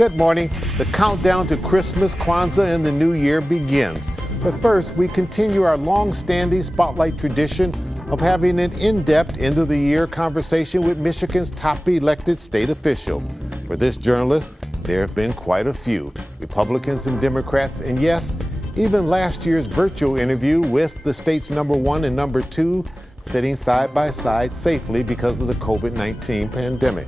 Good morning. The countdown to Christmas, Kwanzaa, and the New Year begins. But first, we continue our long-standing Spotlight tradition of having an in-depth end-of-the-year conversation with Michigan's top elected state official. For this journalist, there have been quite a few, Republicans and Democrats, and yes, even last year's virtual interview with the state's number one and number two sitting side by side safely because of the COVID-19 pandemic.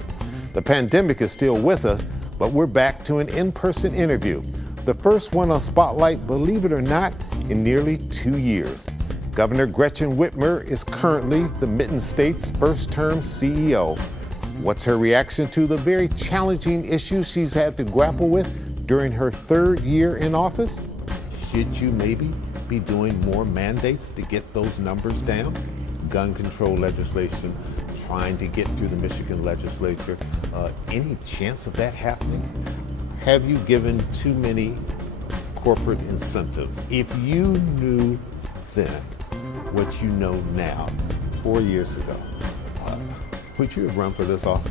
The pandemic is still with us, but we're back to an in-person interview. The first one on Spotlight, believe it or not, in nearly 2 years. Governor Gretchen Whitmer is currently the Mitten State's first-term CEO. What's her reaction to the very challenging issues she's had to grapple with during her third year in office? Should you maybe be doing more mandates to get those numbers down? Gun control legislation, trying to get through the Michigan legislature. Any chance of that happening? Have you given too many corporate incentives? If you knew then what you know now, 4 years ago, would you have run for this office?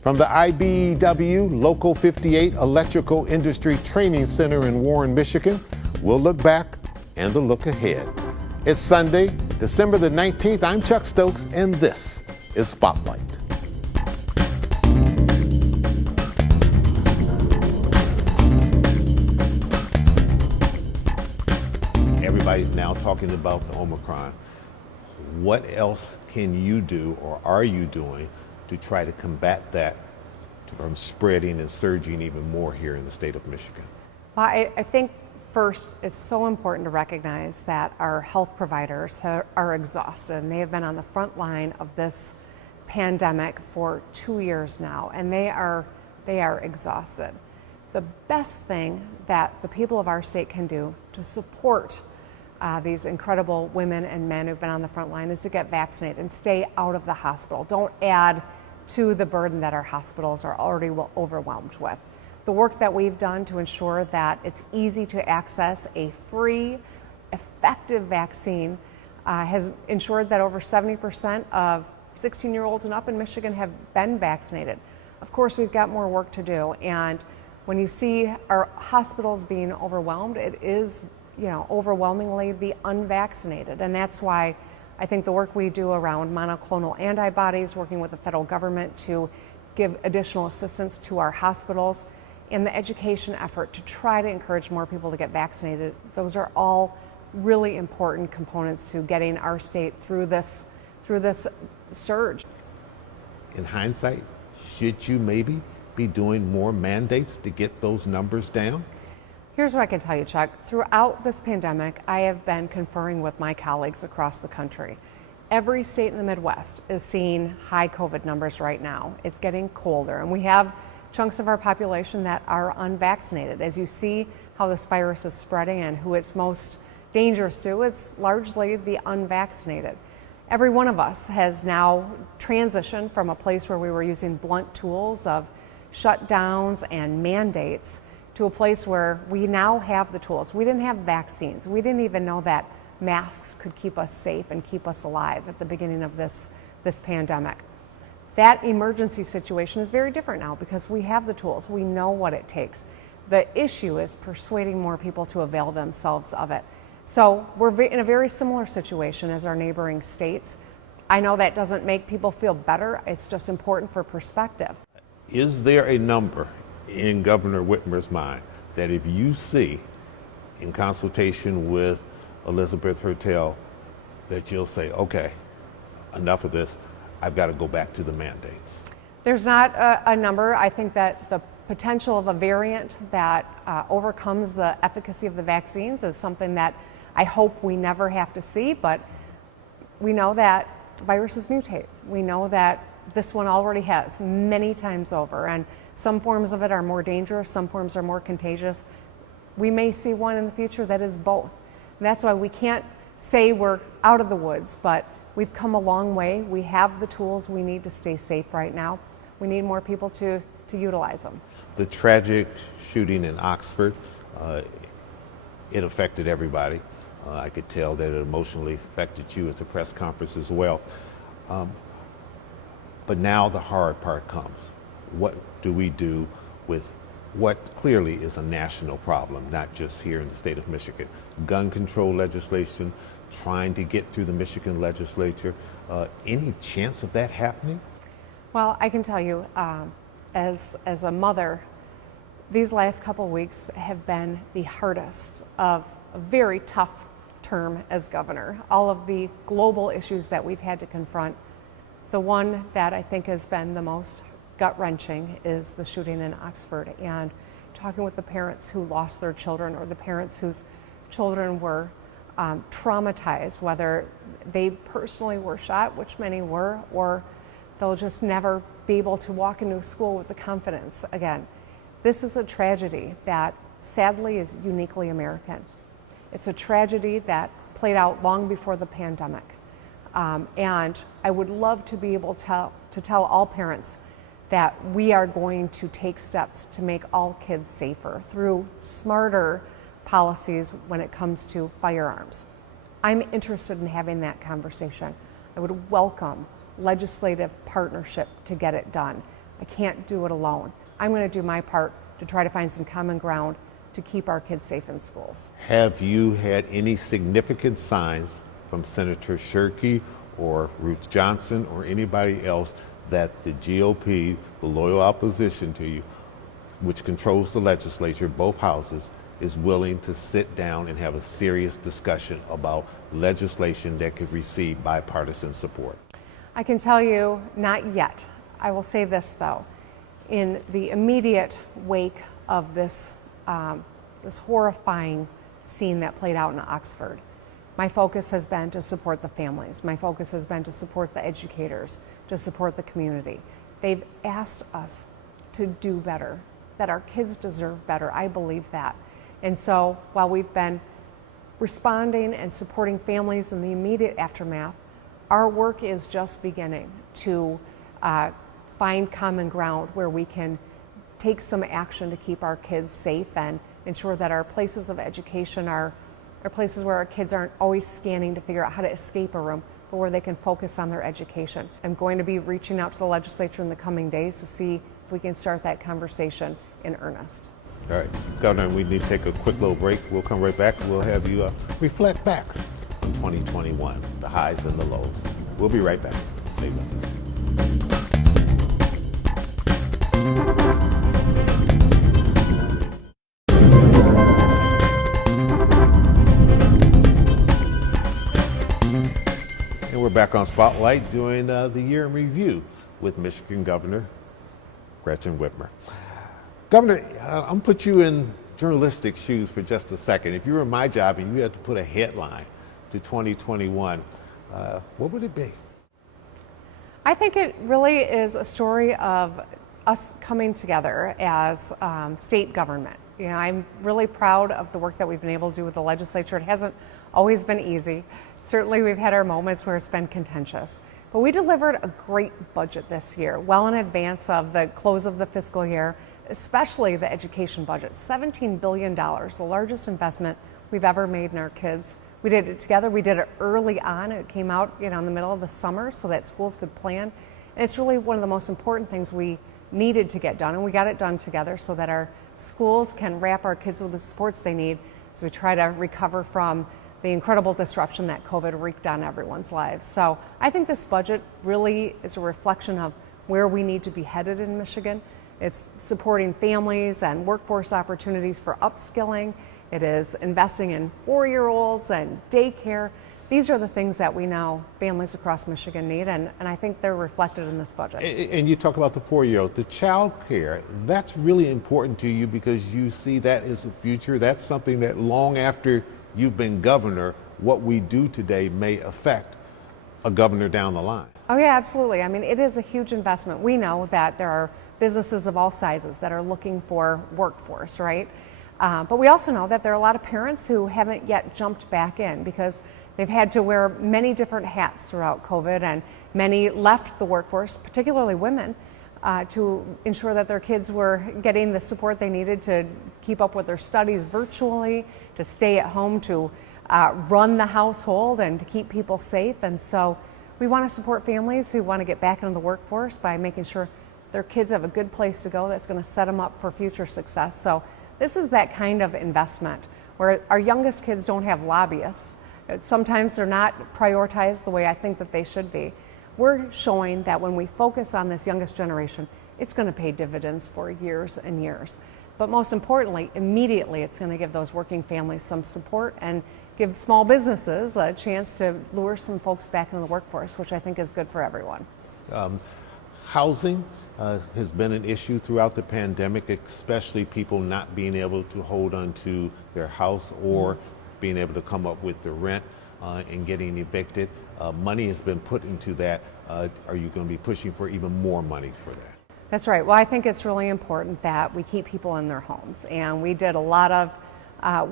From the IBEW Local 58 Electrical Industry Training Center in Warren, Michigan, we'll look back and a look ahead. It's Sunday, December the 19th. I'm Chuck Stokes, and this is Spotlight. Everybody's now talking about the Omicron. What else can you do, or are you doing, to try to combat that from spreading and surging even more here in the state of Michigan? Well, I think first, it's so important to recognize that our health providers are exhausted, and they have been on the front line of this pandemic for 2 years now, and they are exhausted. The best thing that the people of our state can do to support these incredible women and men who've been on the front line is to get vaccinated and stay out of the hospital. Don't add to the burden that our hospitals are already overwhelmed with. The work that we've done to ensure that it's easy to access a free, effective vaccine has ensured that over 70% of 16-year-olds and up in Michigan have been vaccinated. Of course, we've got more work to do, and when you see our hospitals being overwhelmed, it is, overwhelmingly the unvaccinated, and that's why I think the work we do around monoclonal antibodies, working with the federal government to give additional assistance to our hospitals, and the education effort to try to encourage more people to get vaccinated, those are all really important components to getting our state through this surge. In hindsight, should you maybe be doing more mandates to get those numbers down? Here's what I can tell you, Chuck. Throughout this pandemic, I have been conferring with my colleagues across the country. Every state in the Midwest is seeing high COVID numbers right now. It's getting colder, and we have chunks of our population that are unvaccinated. As you see how this virus is spreading and who it's most dangerous to, it's largely the unvaccinated. Every one of us has now transitioned from a place where we were using blunt tools of shutdowns and mandates to a place where we now have the tools. We didn't have vaccines. We didn't even know that masks could keep us safe and keep us alive at the beginning of this pandemic. That emergency situation is very different now because we have the tools. We know what it takes. The issue is persuading more people to avail themselves of it. So we're in a very similar situation as our neighboring states. I know that doesn't make people feel better. It's just important for perspective. Is there a number in Governor Whitmer's mind that if you see, in consultation with Elizabeth Hertel, that you'll say, okay, enough of this, I've got to go back to the mandates? There's not a number. I think that the potential of a variant that overcomes the efficacy of the vaccines is something that I hope we never have to see, but we know that viruses mutate. We know that this one already has many times over, and some forms of it are more dangerous, some forms are more contagious. We may see one in the future that is both. And that's why we can't say we're out of the woods, but we've come a long way. We have the tools we need to stay safe right now. We need more people to utilize them. The tragic shooting in Oxford, it affected everybody. I could tell that it emotionally affected you at the press conference as well. But now the hard part comes. What do we do with what clearly is a national problem, not just here in the state of Michigan. Gun control legislation, trying to get through the Michigan legislature. Any chance of that happening? Well, I can tell you, as a mother, these last couple weeks have been the hardest of a very tough term as governor. All of the global issues that we've had to confront. The one that I think has been the most gut-wrenching is the shooting in Oxford, and talking with the parents who lost their children or the parents whose children were traumatized, whether they personally were shot, which many were, or they'll just never be able to walk into school with the confidence again. This is a tragedy that sadly is uniquely American. It's a tragedy that played out long before the pandemic. And I would love to be able to tell all parents that we are going to take steps to make all kids safer through smarter policies when it comes to firearms. I'm interested in having that conversation. I would welcome legislative partnership to get it done. I can't do it alone. I'm going to do my part to try to find some common ground to keep our kids safe in schools. Have you had any significant signs from Senator Shirkey or Ruth Johnson or anybody else that the GOP, the loyal opposition to you, which controls the legislature, both houses, is willing to sit down and have a serious discussion about legislation that could receive bipartisan support? I can tell you, not yet. I will say this though, in the immediate wake of this horrifying scene that played out in Oxford, my focus has been to support the families. My focus has been to support the educators, to support the community. They've asked us to do better, that our kids deserve better. I believe that. And so while we've been responding and supporting families in the immediate aftermath, our work is just beginning to find common ground where we can take some action to keep our kids safe and ensure that our places of education are places where our kids aren't always scanning to figure out how to escape a room, but where they can focus on their education. I'm going to be reaching out to the legislature in the coming days to see if we can start that conversation in earnest. All right, Governor, we need to take a quick little break. We'll come right back and we'll have you reflect back on 2021, the highs and the lows. We'll be right back. Stay with us. And we're back on Spotlight doing the year in review with Michigan Governor Gretchen Whitmer. Governor, I'm gonna put you in journalistic shoes for just a second. If you were in my job and you had to put a headline to 2021, what would it be? I think it really is a story of us coming together as state government. You know, I'm really proud of the work that we've been able to do with the legislature. It hasn't always been easy. Certainly we've had our moments where it's been contentious, but we delivered a great budget this year, well in advance of the close of the fiscal year, especially the education budget, $17 billion, the largest investment we've ever made in our kids. We did it together. We did it early on. It came out, in the middle of the summer so that schools could plan. And it's really one of the most important things we needed to get done, and we got it done together so that our schools can wrap our kids with the supports they need as we try to recover from the incredible disruption that COVID wreaked on everyone's lives. So I think this budget really is a reflection of where we need to be headed in Michigan. It's supporting families and workforce opportunities for upskilling. It is investing in 4-year-olds and daycare. These are the things that we know families across Michigan need, and I think they're reflected in this budget. And you talk about the 4-year-old, the child care, that's really important to you because you see that as the future. That's something that long after you've been governor, what we do today may affect a governor down the line. Oh yeah, absolutely. I mean, it is a huge investment. We know that there are businesses of all sizes that are looking for workforce, right? But we also know that there are a lot of parents who haven't yet jumped back in because they've had to wear many different hats throughout COVID, and many left the workforce, particularly women, to ensure that their kids were getting the support they needed to keep up with their studies virtually, to stay at home, to run the household, and to keep people safe. And so we want to support families who want to get back into the workforce by making sure their kids have a good place to go that's going to set them up for future success. So this is that kind of investment where our youngest kids don't have lobbyists. Sometimes they're not prioritized the way I think that they should be. We're showing that when we focus on this youngest generation, it's going to pay dividends for years and years. But most importantly, immediately it's going to give those working families some support and give small businesses a chance to lure some folks back into the workforce, which I think is good for everyone. Housing has been an issue throughout the pandemic, especially people not being able to hold on to their house or being able to come up with the rent and getting evicted. Money has been put into that. Are you going to be pushing for even more money for that? That's right. Well, I think it's really important that we keep people in their homes. And we did a lot of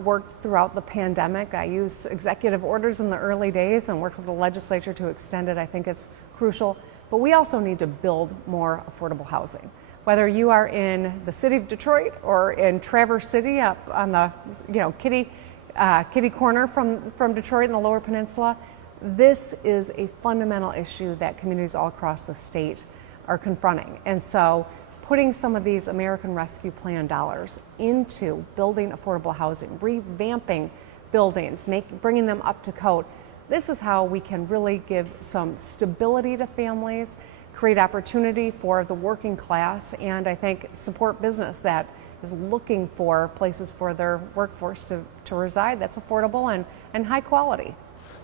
work throughout the pandemic. I used executive orders in the early days and worked with the legislature to extend it. I think it's crucial. But we also need to build more affordable housing. Whether you are in the city of Detroit or in Traverse City up on the kitty corner from Detroit in the Lower Peninsula, this is a fundamental issue that communities all across the state are confronting. And so putting some of these American Rescue Plan dollars into building affordable housing, revamping buildings, bringing them up to code, this is how we can really give some stability to families, create opportunity for the working class, and I think support business that is looking for places for their workforce to reside that's affordable and high quality.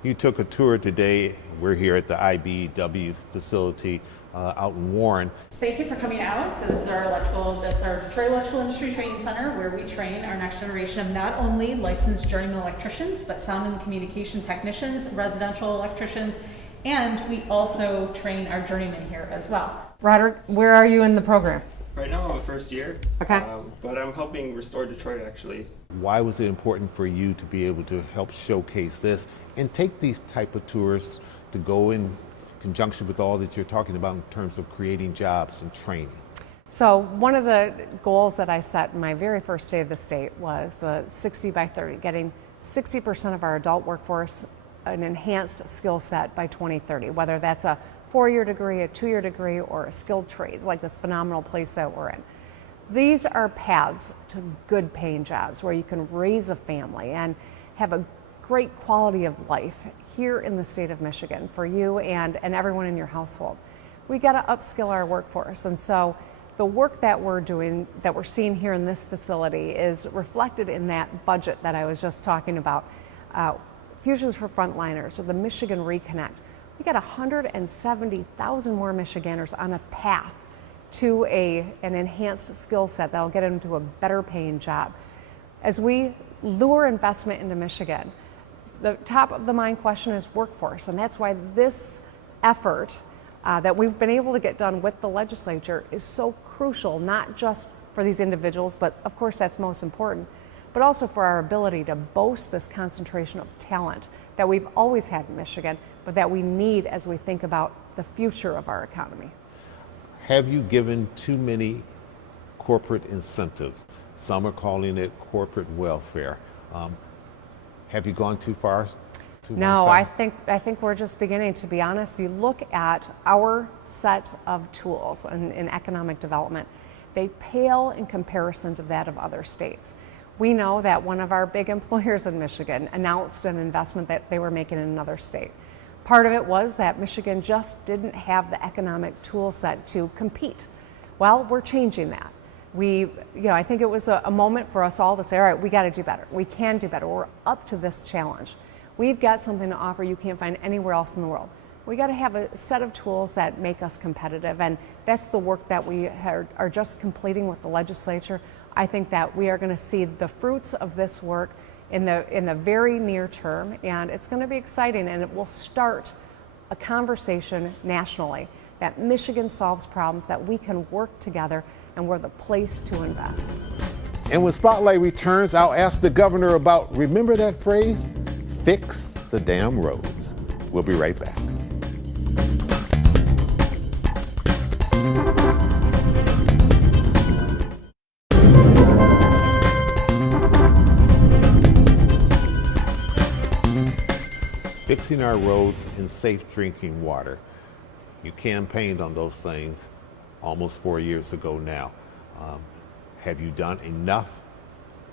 You took a tour today. We're here at the IBEW facility out in Warren. Thank you for coming out. So this is our Detroit Electrical Industry Training Center, where we train our next generation of not only licensed journeyman electricians, but sound and communication technicians, residential electricians, and we also train our journeymen here as well. Roderick, where are you in the program? Right now I'm a first year, Okay. But I'm helping restore Detroit actually. Why was it important for you to be able to help showcase this and take these type of tours to go in conjunction with all that you're talking about in terms of creating jobs and training? So one of the goals that I set in my very first day of the state was the 60 by 30, getting 60% of our adult workforce an enhanced skill set by 2030, whether that's a 4-year degree, a 2-year degree, or a skilled trades, like this phenomenal place that we're in. These are paths to good paying jobs where you can raise a family and have a great quality of life here in the state of Michigan for you and everyone in your household. We got to upskill our workforce, and so the work that we're doing, that we're seeing here in this facility, is reflected in that budget that I was just talking about. Futures for Frontliners, or the Michigan Reconnect. We got 170,000 more Michiganders on a path to an enhanced skill set that'll get them to a better paying job. As we lure investment into Michigan, the top of the mind question is workforce, and that's why this effort that we've been able to get done with the legislature is so crucial, not just for these individuals, but of course that's most important, but also for our ability to boast this concentration of talent that we've always had in Michigan, but that we need as we think about the future of our economy. Have you given too many corporate incentives? Some are calling it corporate welfare. Have you gone too far? No, I think we're just beginning, to be honest. You look at our set of tools in economic development, they pale in comparison to that of other states. We know that one of our big employers in Michigan announced an investment that they were making in another state. Part of it was that Michigan just didn't have the economic tool set to compete. Well, we're changing that. I think it was a moment for us all to say, all right, we got to do better. We can do better. We're up to this challenge. We've got something to offer you can't find anywhere else in the world. We got to have a set of tools that make us competitive, and that's the work that we are just completing with the legislature. I think that we are going to see the fruits of this work in the very near term, and it's going to be exciting, and it will start a conversation nationally that Michigan solves problems, that we can work together, and we're the place to invest. And when Spotlight returns, I'll ask the governor about, remember that phrase? Fix the damn roads. We'll be right back. Fixing our roads and safe drinking water. You campaigned on those things almost 4 years ago now. Have you done enough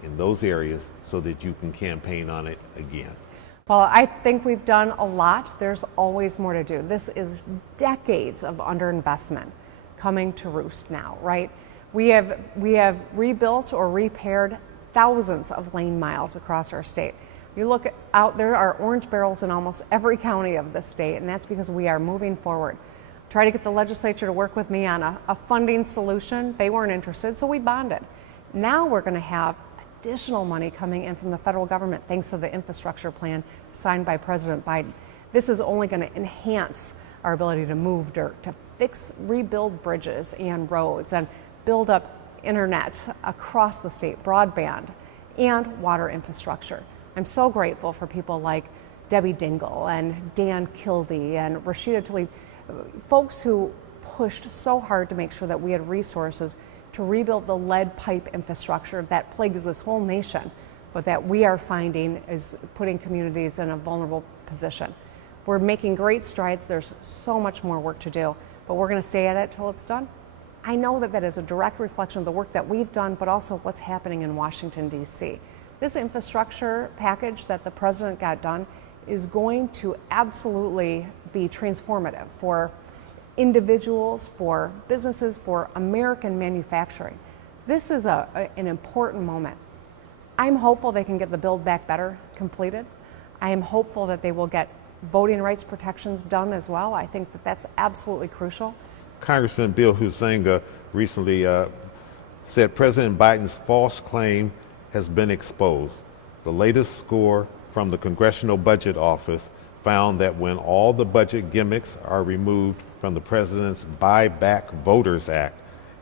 in those areas so that you can campaign on it again? Well, I think we've done a lot. There's always more to do. This is decades of underinvestment coming to roost now, right? We have rebuilt or repaired thousands of lane miles across our state. You look out, there are orange barrels in almost every county of the state, and that's because we are moving forward. Try to get the legislature to work with me on a funding solution. They weren't interested, so we bonded. Now we're going to have additional money coming in from the federal government thanks to the infrastructure plan signed by President Biden. This is only going to enhance our ability to move dirt, to rebuild bridges and roads, and build up internet across the state, broadband, and water infrastructure. I'm so grateful for people like Debbie Dingle and Dan Kildee and Rashida Tlaib, folks who pushed so hard to make sure that we had resources to rebuild the lead pipe infrastructure that plagues this whole nation, but that we are finding is putting communities in a vulnerable position. We're making great strides. There's so much more work to do, but we're going to stay at it till it's done. I know that that is a direct reflection of the work that we've done, but also what's happening in Washington, D.C. This infrastructure package that the president got done is going to absolutely be transformative for individuals, for businesses, for American manufacturing. This is an important moment. I'm hopeful they can get the Build Back Better completed. I am hopeful that they will get voting rights protections done as well. I think that that's absolutely crucial. Congressman Bill Huizenga recently said President Biden's false claim has been exposed. The latest score from the Congressional Budget Office found that when all the budget gimmicks are removed from the president's Buy Back Voters Act,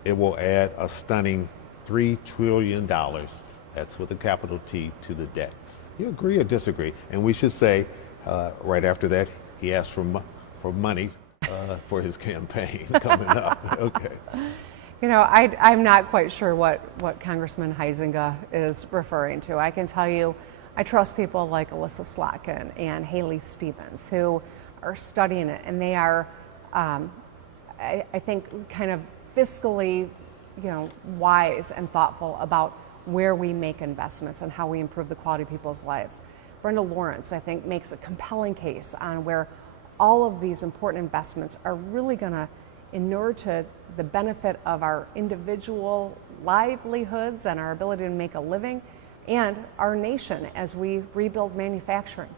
it will add a stunning $3 trillion, that's with a capital T, to the debt. You agree or disagree? And we should say, right after that, he asked for money for his campaign coming up. Okay. You know, I'm not quite sure what Congressman Huizenga is referring to. I can tell you, I trust people like Alyssa Slotkin and Haley Stevens who are studying it, and they are, I think, kind of fiscally, wise and thoughtful about where we make investments and how we improve the quality of people's lives. Brenda Lawrence, I think, makes a compelling case on where all of these important investments are really going to inure to the benefit of our individual livelihoods and our ability to make a living, and our nation as we rebuild manufacturing.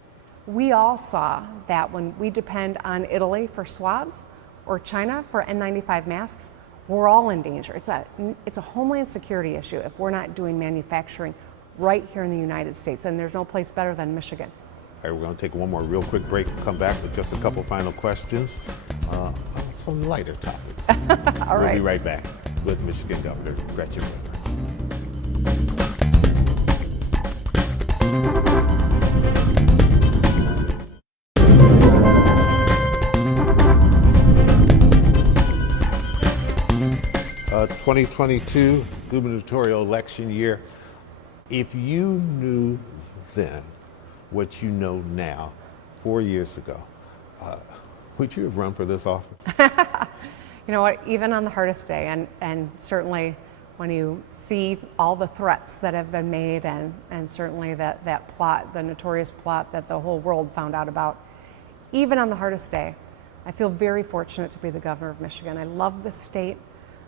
We all saw that when we depend on Italy for swabs or China for N95 masks, we're all in danger. It's a homeland security issue if we're not doing manufacturing right here in the United States, and there's no place better than Michigan. All right, we're going to take one more real quick break and come back with just a couple final questions on some lighter topics. All right. We'll be right back with Michigan Governor Gretchen Whitmer. 2022 gubernatorial election year. If you knew then what you know now, 4 years ago, would you have run for this office? You know what, even on the hardest day, and certainly when you see all the threats that have been made, and certainly that plot, the notorious plot that the whole world found out about, even on the hardest day, I feel very fortunate to be the governor of Michigan. I love this state.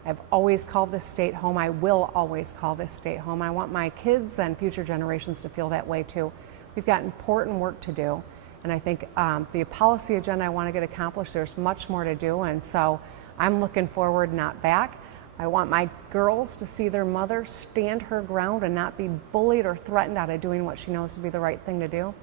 I've always called this state home. I will always call this state home. I want my kids and future generations to feel that way too. We've got important work to do, and I think the policy agenda I want to get accomplished, there's much more to do, and so I'm looking forward, not back. I want my girls to see their mother stand her ground and not be bullied or threatened out of doing what she knows to be the right thing to do.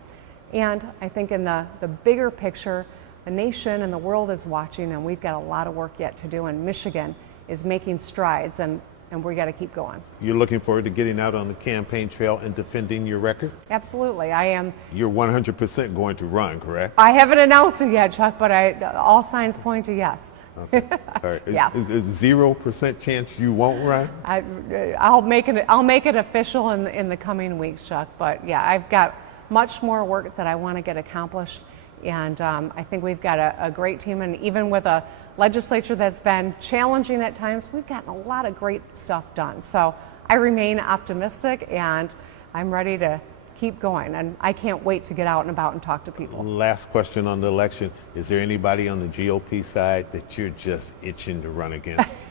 And I think in the bigger picture, the nation and the world is watching, and we've got a lot of work yet to do, and Michigan is making strides, and we got to keep going. You're looking forward to getting out on the campaign trail and defending your record? Absolutely, I am. You're 100% going to run, correct? I haven't announced it yet, Chuck, but all signs point to yes. Okay. All right. Yeah. Is 0% chance you won't run? I'll make it official in the coming weeks, Chuck. But yeah, I've got much more work that I want to get accomplished And I think we've got a great team, and even with a legislature that's been challenging at times, we've gotten a lot of great stuff done. So I remain optimistic, and I'm ready to keep going, and I can't wait to get out and about and talk to people. Last question on the election. Is there anybody on the GOP side that you're just itching to run against?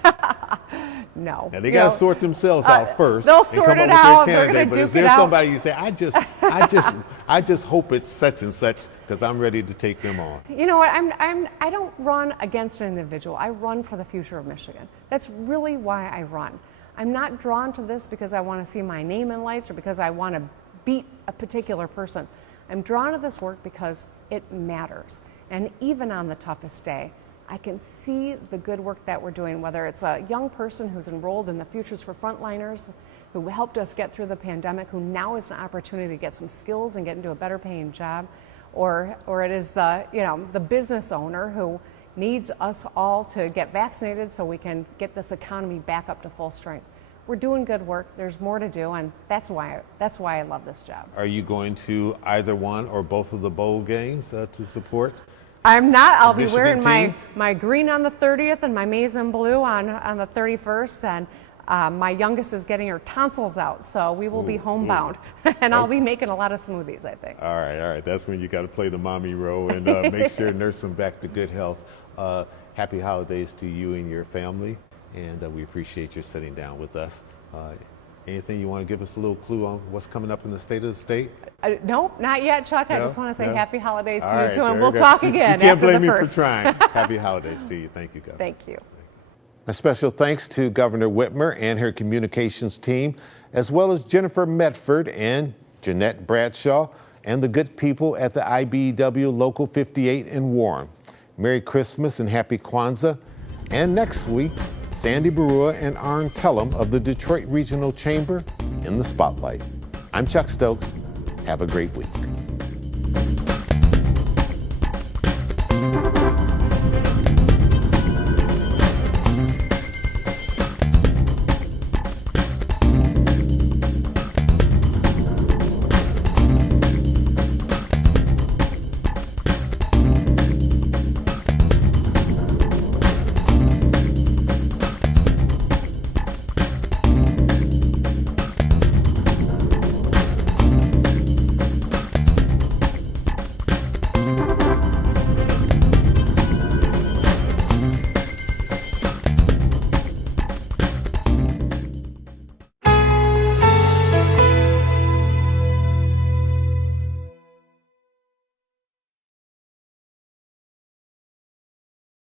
No. Now, they got to sort themselves out first. They'll and sort come it up with out. their They're going candidate. to But is duke it there out. somebody you say, I just hope it's such and such, because I'm ready to take them on? You know what? I don't run against an individual. I run for the future of Michigan. That's really why I run. I'm not drawn to this because I want to see my name in lights or because I want to beat a particular person. I'm drawn to this work because it matters. And even on the toughest day, I can see the good work that we're doing, whether it's a young person who's enrolled in the Futures for Frontliners, who helped us get through the pandemic, who now is an opportunity to get some skills and get into a better paying job, or it is the business owner who needs us all to get vaccinated so we can get this economy back up to full strength. We're doing good work. There's more to do, and that's why I love this job. Are you going to either one or both of the bowl games to support? I'm not. I'll be Michigan wearing teams? my green on the 30th and my maize and blue on the 31st, and my youngest is getting her tonsils out, so we will be homebound, and I'll be making a lot of smoothies, I think. All right. That's when you got to play the mommy role and make sure to nurse them back to good health. Happy holidays to you and your family, and we appreciate your sitting down with us. Anything you want to give us a little clue on what's coming up in the state of the state? Nope, not yet, Chuck. I No? just want to say No? happy holidays All to right, you too, and very we'll good. talk again You can't after blame the me first. for trying. Happy holidays to you. Thank you, Governor. Thank you. A special thanks to Governor Whitmer and her communications team, as well as Jennifer Medford and Jeanette Bradshaw, and the good people at the IBEW Local 58 in Warren. Merry Christmas and Happy Kwanzaa. And next week, Sandy Barua and Arn Tellum of the Detroit Regional Chamber in the spotlight. I'm Chuck Stokes. Have a great week.